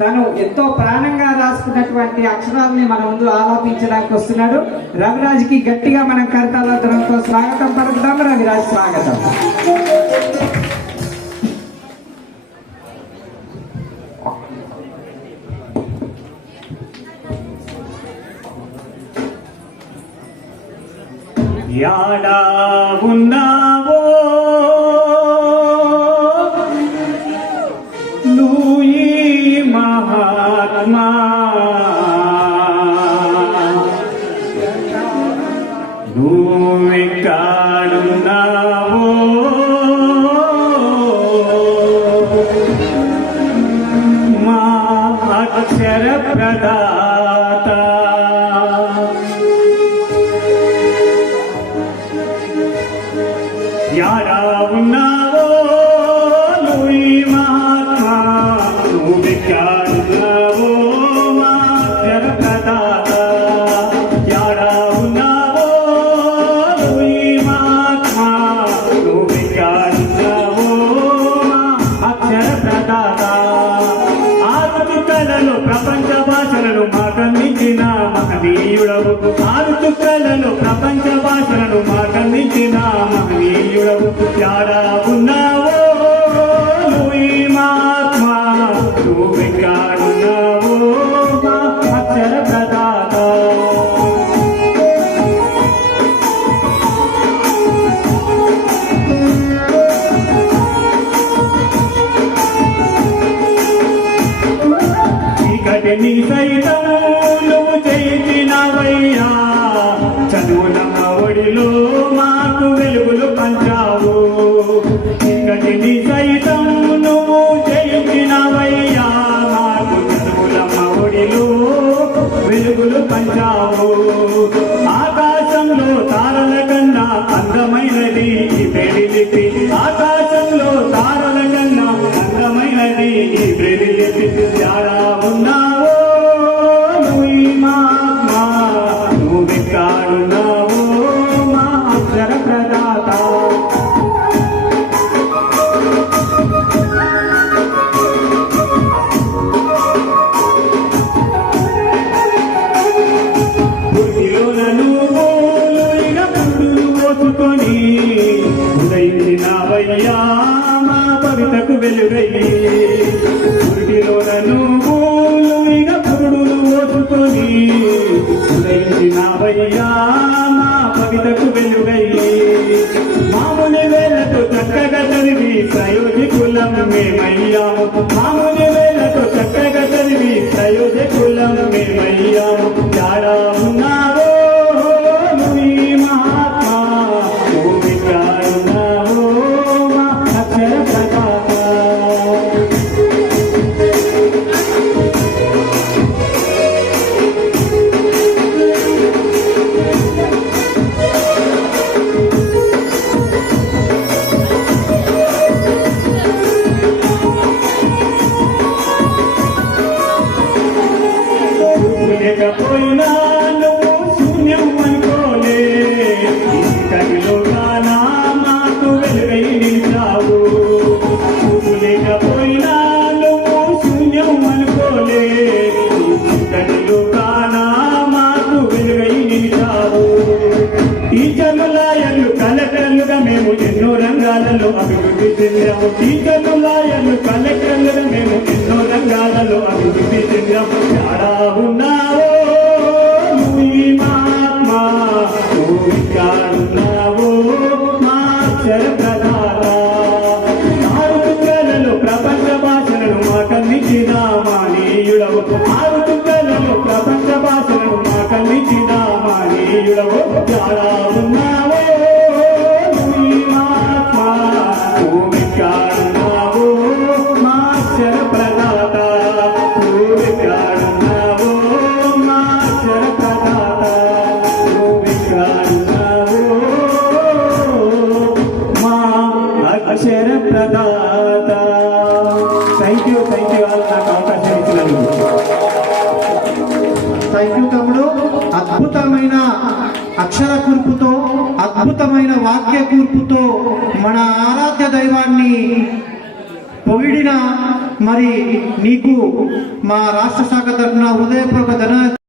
తను ఎంతో ప్రాణంగా రాసుకున్నటువంటి అక్షరాలని మన ముందు ఆలాపించడానికి వస్తున్నాడు. రవిరాజ్కి గట్టిగా మనం కరతాళతో స్వాగతం పలుకుతాం. రవిరాజ్ స్వాగతం. యాడా ఉన్నావో లూయి మహాత్మా, నువ్వెక్కడున్నావో మా అక్షర ప్రదాత, యాడా ఉన్నావో లూయి మహాత్మా, నువ్వెక్కడున్నావో మా అక్షర ప్రదాత, యాడా ఉన్నావో లూయి మహాత్మా, నువ్వెక్కడున్నావో మా అక్షర ప్రదాత. ఆరు చుక్కలలో ప్రపంచ భాషలను మాకందించిన మహనీయుడవు, ఆరు చుక్కలలో ప్రపంచ భాషలను మాకందించిన మహనీయుడవు, యాడా ఉన్నావో లూయి మహాత్మా, నువ్వెక్కడున్నావో మా అక్షర ప్రదాత. చీకటిని సైతం నువ్వు చేసినవయ్యా, చదువులమ్మ ఒడిలో మాకు వెలుగులు పంచావు. చీకటిని సైతం నువ్వు చేసినవయ్యా, మాకు చదువులమ్మ ఒడిలో వెలుగులు పంచావు. ఆకాశంలో తారల కన్నా అందమైనది ఈ బ్రెయిలిపి, ఆకాశంలో తారల కన్నా అందమైనది ఈ బ్రెయిలిపి, యాడా ఉన్నావో లూయి మహాత్మా, నువ్వెక్కడున్నావో మా అక్షర ప్రదాత. బుద్ధిలోన నువ్వు లూయిన పురుడు పోసుకొని ఉదయించినవయ్యా మా కవితకు వెలుగయ్యి. బుద్ధిలోన నువ్వు లూయిన పురుడు పోసుకొని ఉదయించినవయ్యా మా కవితకు వెలుగయ్యి. మామూలి వేళతో చక్కగా చదివి ప్రయోజకులం మేమయ్యాము, మామూలి వేళతో చక్కగా చదివి ప్రయోజకులం మేమయ్యాము, యాడా ఉన్నావో లూయి మహాత్మా, నువ్వెక్కడున్నావో మా అక్షర ప్రదాత. లేకపోయినా నువ్వు శూన్యం అనుకోలే, ఇంతటిలో కానా మాకు వెలుగై నిలిచావు. లేకపోయినా నువ్వు శూన్యం అనుకోలే, ఇంతటిలో కానా మాకు వెలుగై నిలిచావు. టీచర్లు లాయర్లు కలెక్టర్లుగా మేము ఎన్నో రంగాలలో అభివృద్ధి చెందాము, టీచర్లు లాయర్లు కలెక్టర్లుగా మేము ఎన్నో రంగాలలో అభివృద్ధి చెందాము, యాడా ఉన్నావో లూయి మహాత్మా, నువ్వెక్కడున్నావో మా అక్షర ప్రదాత. ఆరు చుక్కలలో ప్రపంచ భాషలను మాకందించిన మహనీయుడవు, ఆరు చుక్కలలో ప్రపంచ భాషలను మాకందించిన మహనీయుడవు, యాడా ఉన్నావో లూయి మహాత్మా, నువ్వెక్కడున్నావో మా అక్షర ప్రదాత, నువ్వెక్కడున్నావో మా అక్షర ప్రదాత, నువ్వెక్కడున్నావో మా అక్షర ప్రదాత. థ్యాంక్ యూ ఆల్ నాకు అవకాశం ఇచ్చినందుకు. థ్యాంక్ యూ తమ్ముడు. అద్భుతమైన అక్షర కూర్పుతో, అద్భుతమైన వాక్య కూర్పుతో మన ఆరాధ్య దైవాన్ని పొగిడిన మరి నీకు మా రాష్ట్ర శాఖ తరఫున హృదయపూర్వక